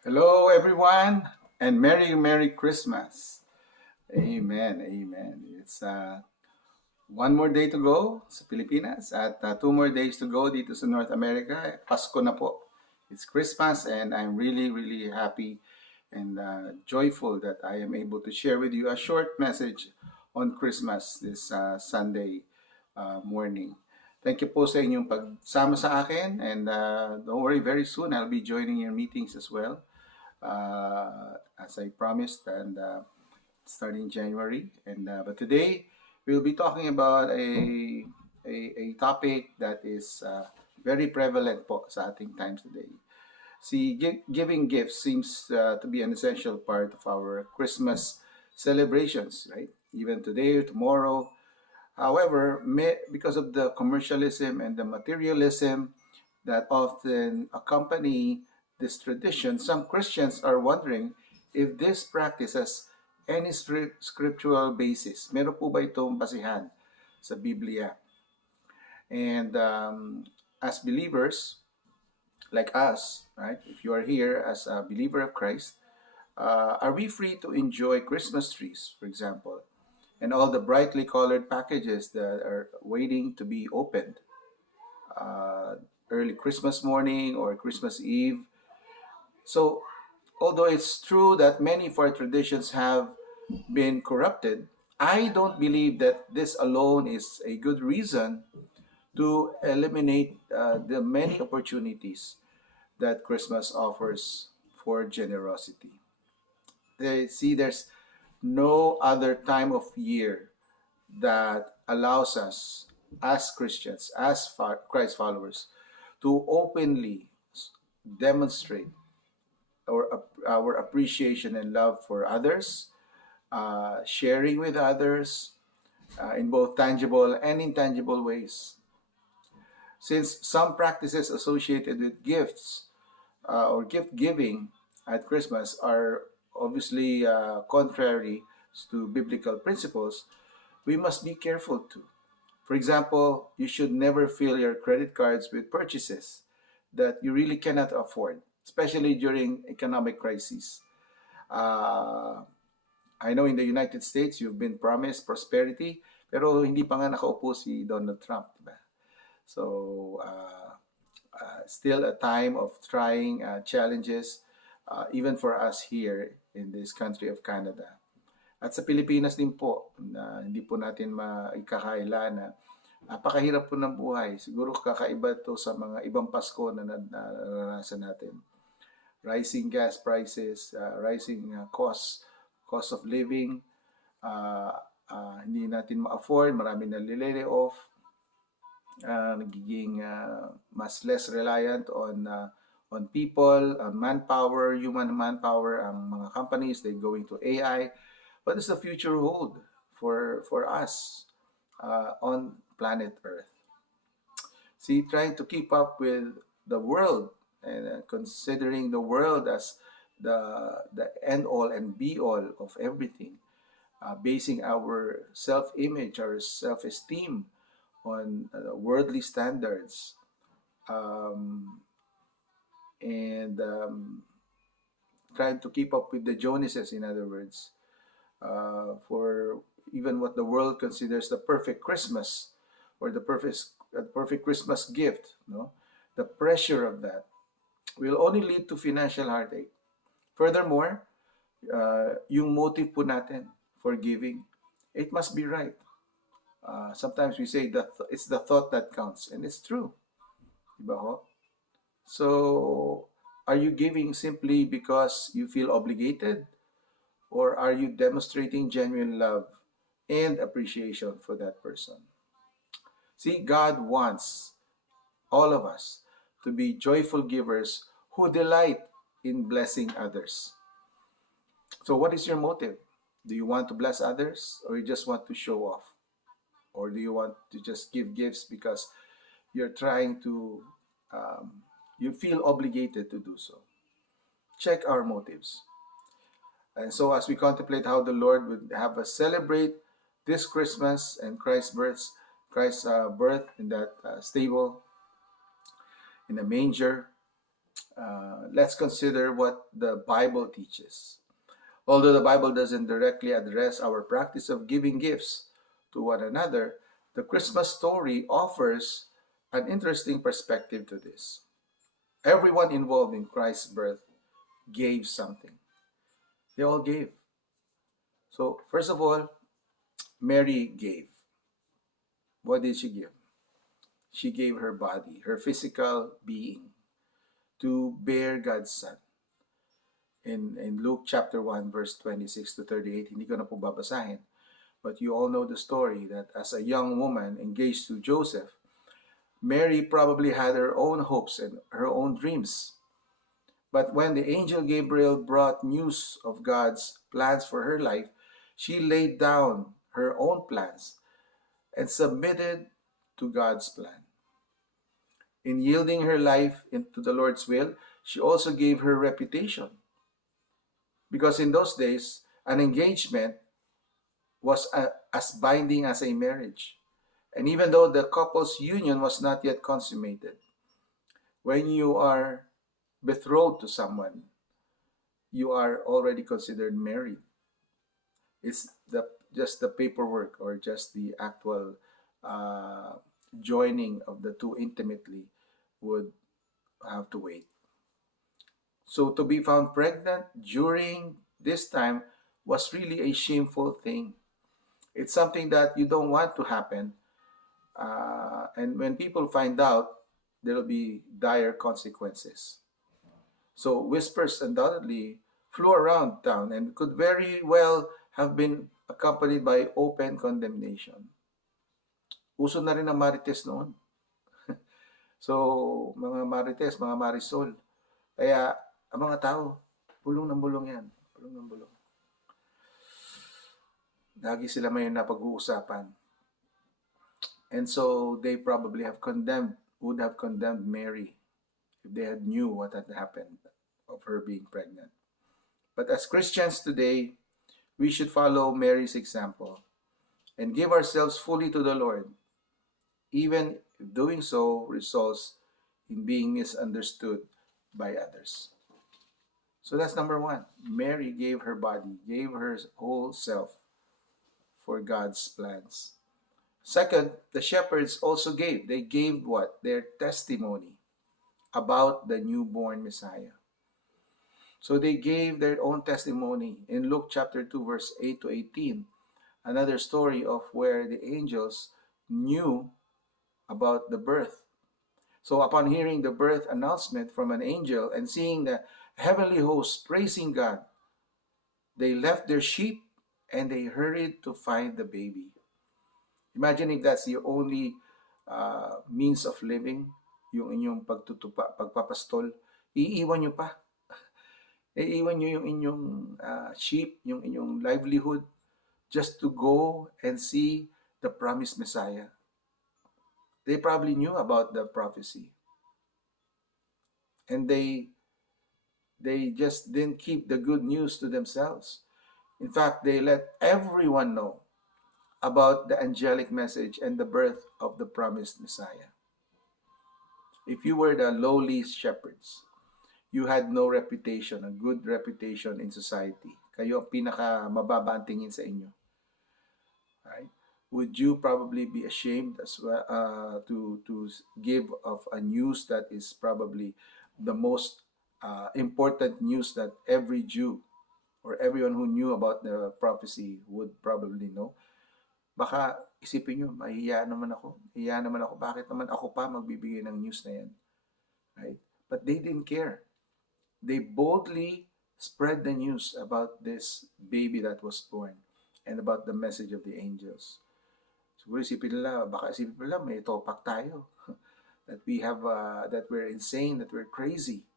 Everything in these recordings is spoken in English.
Hello, everyone, and Merry Christmas. Amen, amen. It's one more day to go sa Pilipinas at two more days to go dito sa North America. Pasko na po. It's Christmas and I'm really happy and joyful that I am able to share with you a short message on Christmas this Sunday morning. Thank you po sa inyong pagsama sa akin and don't worry, very soon I'll be joining your meetings as well as I promised, and starting January. And but today we'll be talking about a topic that is very prevalent po sa ating times today. See, giving gifts seems to be an essential part of our Christmas celebrations, right? Even today or tomorrow. However, because of the commercialism and the materialism that often accompany this tradition, some Christians are wondering if this practice has any scriptural basis. Meron po ba itong basihan sa Biblia? And as believers, like us, right? If you are here as a believer of Christ, are we free to enjoy Christmas trees, for example, and all the brightly colored packages that are waiting to be opened uh, early Christmas morning or Christmas Eve? So, although it's true that many of our traditions have been corrupted, I don't believe that this alone is a good reason to eliminate the many opportunities that Christmas offers for generosity. There's no other time of year that allows us as Christians, as Christ followers, to openly demonstrate our appreciation and love for others, sharing with others in both tangible and intangible ways. Since some practices associated with gifts or gift giving at Christmas are obviously contrary to biblical principles, we must be careful too. For example, you should never fill your credit cards with purchases that you really cannot afford, especially during economic crises. Uh, I know in the United States, you've been promised prosperity, pero hindi pa nga nakaupo si Donald Trump, diba? So, still a time of trying challenges, even for us here in this country of Canada. At sa Pilipinas din po, na hindi po natin maikakaila na napakahirap po ng buhay. Siguro kakaiba to sa mga ibang Pasko na naranasan natin. Rising gas prices, rising cost of living, uh, hindi natin ma-afford, marami na lay off, nagiging mas less reliant on people, on manpower, human manpower, ang mga companies, they going to AI. What does the future hold for us on planet Earth? See, trying to keep up with the world and considering the world as the end all and be all of everything, basing our self-image, our self-esteem on worldly standards, um, and trying to keep up with the Joneses, in other words, for even what the world considers the perfect Christmas or the perfect Christmas gift. No, the pressure of that will only lead to financial heartache. Furthermore, yung motive po natin for giving, it must be right. Sometimes we say that it's the thought that counts, and it's true. Diba ho? So, are you giving simply because you feel obligated? Or are you demonstrating genuine love and appreciation for that person? See, God wants all of us to be joyful givers who delight in blessing others. So, what is your motive? Do you want to bless others or you just want to show off? Or do you want to just give gifts because you're trying to, um, you feel obligated to do so? Check our motives. And so, as we contemplate how the Lord would have us celebrate this Christmas and Christ's birth in that stable, in a manger, let's consider what the Bible teaches. Although the Bible doesn't directly address our practice of giving gifts to one another, the Christmas story offers an interesting perspective to this. Everyone involved in Christ's birth gave something. They all gave. So, first of all, Mary gave. What did she give? She gave her body, her physical being, to bear God's Son. In Luke chapter 1, verse 26 to 38, hindi ko na po babasahin. But you all know the story that as a young woman engaged to Joseph, Mary probably had her own hopes and her own dreams. But when the angel Gabriel brought news of God's plans for her life, she laid down her own plans and submitted to God's plan. In yielding her life into the Lord's will, she also gave her reputation. Because in those days, an engagement was as binding as a marriage. And even though the couple's union was not yet consummated, when you are betrothed to someone, you are already considered married. It's just the paperwork or just the actual uh, joining of the two intimately would have to wait. So to be found pregnant during this time was really a shameful thing. It's something that you don't want to happen. And when people find out, there will be dire consequences. So whispers undoubtedly flew around town and could very well have been accompanied by open condemnation. Uso na rin ang marites noon. So, mga marites, mga marisol. Kaya, ang mga tao, bulong ng bulong yan. Bulong ng bulong. Lagi sila may napag-uusapan. And so, they probably would have condemned Mary if they had knew what had happened of her being pregnant. But as Christians today, we should follow Mary's example and give ourselves fully to the Lord, even if doing so results in being misunderstood by others. So that's number one. Mary gave her body, gave her whole self for God's plans. Second, the shepherds also gave. They gave what? Their testimony about the newborn Messiah. So they gave their own testimony in Luke chapter 2, verse 8 to 18. Another story of where the angels knew about the birth. So upon hearing the birth announcement from an angel and seeing the heavenly host praising God, they left their sheep and they hurried to find the baby. Imagine if that's the only means of living, yung inyong pagpapastol, iiwan nyo pa. Iiwan nyo yung inyong sheep, yung inyong livelihood, just to go and see the promised Messiah. They probably knew about the prophecy. And they just didn't keep the good news to themselves. In fact, they let everyone know about the angelic message and the birth of the promised Messiah. If you were the lowly shepherds, you had no reputation, a good reputation in society. Kayo ang pinaka mababa ang tingin sa inyo. Right? Would you probably be ashamed as well to give of a news that is probably the most important news that every Jew or everyone who knew about the prophecy would probably know? Baka isipin nyo, mahihiya naman ako. Hiya naman ako. Bakit naman ako pa magbibigay ng news na yan? Right? But they didn't care. They boldly spread the news about this baby that was born and about the message of the angels. Siguro isipin nila, baka isipin nila, may topak tayo. That we have, that we're insane, that we're crazy.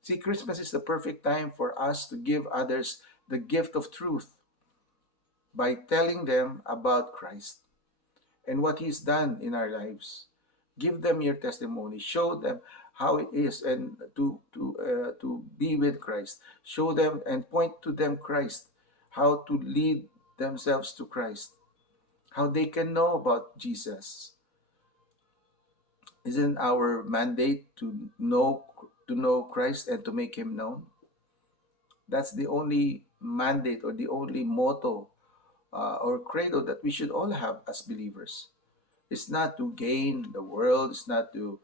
See, Christmas is the perfect time for us to give others the gift of truth by telling them about Christ and what He's done in our lives. Give them your testimony. Show them how it is and to be with Christ. Show them and point to them Christ, how to lead themselves to Christ, how they can know about Jesus. Isn't our mandate to know to know Christ and to make Him known. That's the only mandate or the only motto or credo that we should all have as believers. It's not to gain the world, it's not to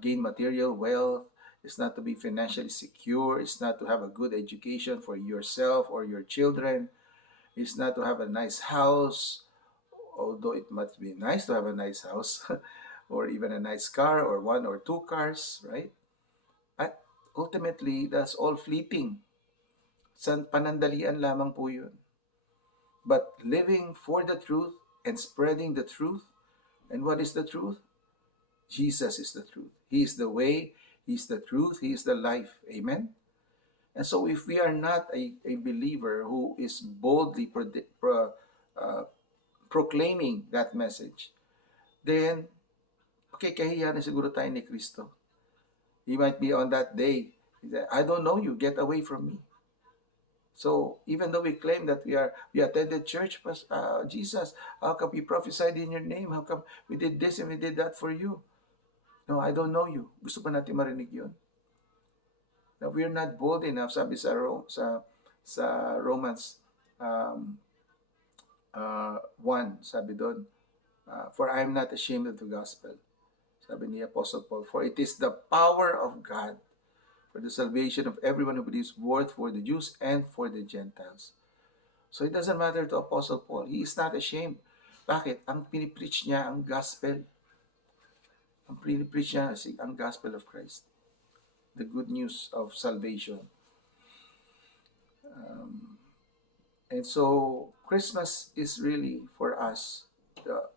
gain material wealth, it's not to be financially secure, it's not to have a good education for yourself or your children, it's not to have a nice house, although it must be nice to have a nice house or even a nice car or one or two cars, right? At ultimately, that's all fleeting. San panandalian lamang po yun. But living for the truth and spreading the truth, and what is the truth? Jesus is the truth. He is the way, He is the truth, He is the life. Amen? And so if we are not a believer who is boldly uh, proclaiming that message, then okay, kahiya na siguro tayo ni Kristo. He might be on that day, I don't know you, get away from me. So even though we claim that we attended church, Jesus, how come we prophesied in your name? How come we did this and we did that for you? No, I don't know you. Gusto pa natin marinig yun. Now, we're not bold enough, sabi sa Romans 1, sabi doon, for I am not ashamed of the gospel. Sabi ni Apostle Paul, for it is the power of God for the salvation of everyone who believes, both for the Jews and for the Gentiles. So it doesn't matter to Apostle Paul. He is not ashamed. Bakit? Ang pinipreach niya ang gospel. Ang pinipreach niya ang gospel of Christ. The good news of salvation. And so Christmas is really for us,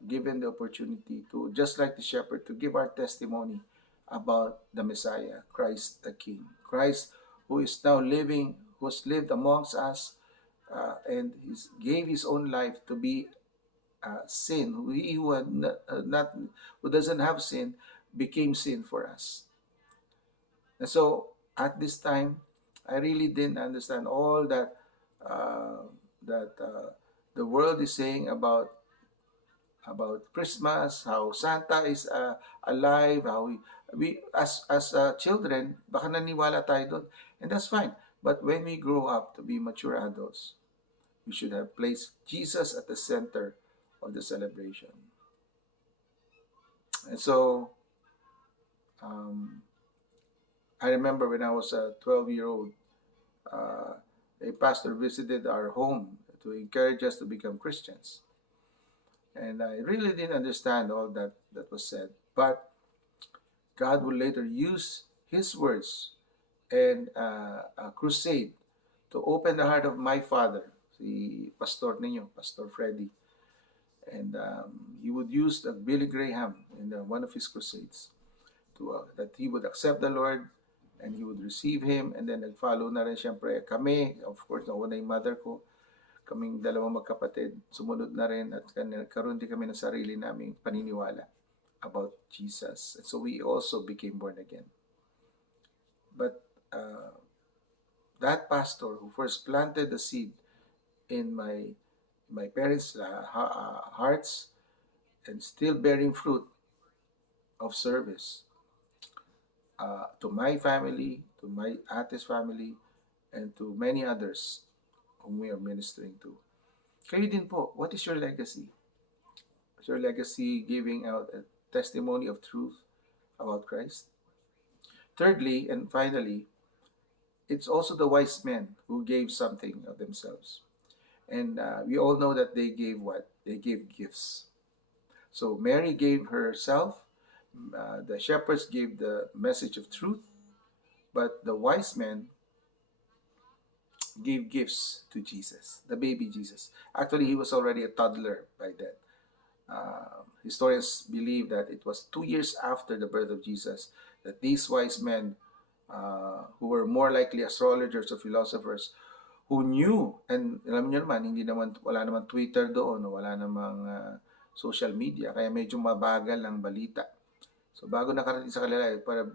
given the opportunity to, just like the shepherd, to give our testimony about the Messiah, Christ the King. Christ who is now living, who has lived amongst us, and gave His own life to be sin. He who had who doesn't have sin became sin for us. And so at this time, I really didn't understand all that the world is saying about Christmas, how Santa is alive, how we as children, baka naniwala tayo doon. And that's fine. But when we grow up to be mature adults, we should have placed Jesus at the center of the celebration. And so, I remember when I was a 12-year-old, a pastor visited our home to encourage us to become Christians. And I really didn't understand all that was said. But God would later use His words and a crusade to open the heart of my father, si Pastor ninyo, Pastor Freddy. And he would use the Billy Graham in one of his crusades to that he would accept the Lord and he would receive Him. And then nag-follow na rin siyempre kami, of course, nauna yung mother ko, kaming dalawang magkapatid, sumunod na rin at nagkaroon din kami ng sarili naming paniniwala about Jesus. And so we also became born again. But that pastor who first planted the seed in my parents' hearts and still bearing fruit of service to my family, to my ate's family, and to many others whom we are ministering to. Kayo din po, what is your legacy? Is your legacy giving out a testimony of truth about Christ? Thirdly, and finally, it's also the wise men who gave something of themselves. And we all know that they gave what? They gave gifts. So Mary gave herself, the shepherds gave the message of truth, but the wise men gave gifts to Jesus, the baby Jesus. Actually, he was already a toddler by then. Historians believe that it was 2 years after the birth of Jesus that these wise men, who were more likely astrologers or philosophers, who knew, and alam niyo naman, wala naman Twitter doon, wala namang social media, kaya medyo mabagal ang balita. So bago nakarating sa kanila, para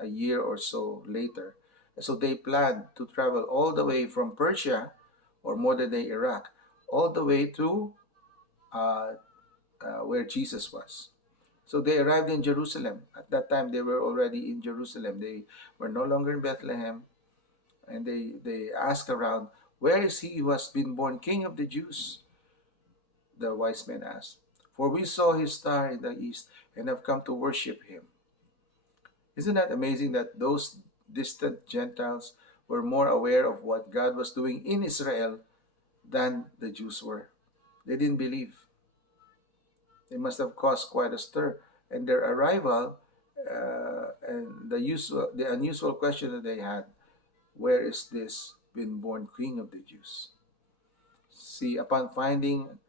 a year or so later, so they planned to travel all the way from Persia, or modern day Iraq, all the way to where Jesus was. So they arrived in Jerusalem. At that time, they were already in Jerusalem. They were no longer in Bethlehem. And they asked around, "Where is he who has been born King of the Jews?" The wise men asked. "For we saw his star in the east and have come to worship him." Isn't that amazing that those distant Gentiles were more aware of what God was doing in Israel than the Jews were? They didn't believe. They must have caused quite a stir. And their arrival and the unusual question that they had, where is this been born King of the Jews? See, upon finding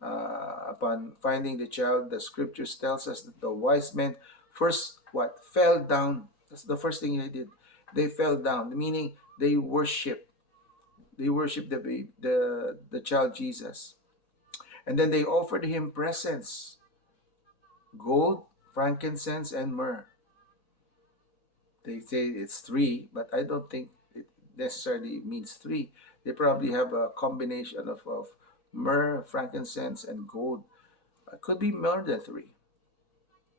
the child, the scriptures tells us that the wise men first what fell down. That's the first thing they did. They fell down, meaning they worship. They worship the child Jesus, and then they offered him presents: gold, frankincense, and myrrh. They say it's three, but I don't think it necessarily means three. They probably have a combination of myrrh, frankincense, and gold. It could be more than three.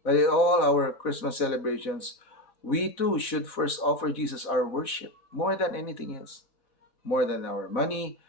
But in all our Christmas celebrations, we too should first offer Jesus our worship more than anything else, more than our money,